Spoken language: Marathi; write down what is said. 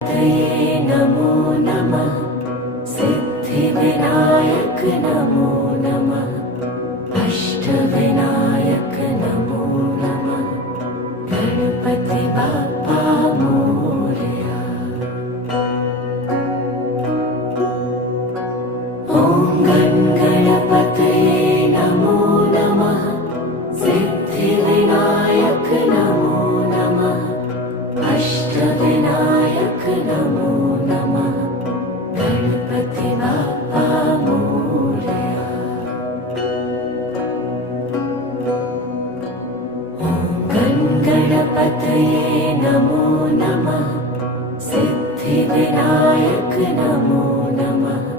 तये नमो नमः। सिद्धिविनायक नमो नमः। अष्टविनायक नमो नमः। गणपति बाप्पा मोरया। ॐ गणपतये नमो नमः। सिद्धिविनायक नमो नमः। अष्टविनायक नमो नमः। गणपति बाप्पा मोरया। ॐ गणपतये नमो नमः। सिद्धिविनायक नमो नमः।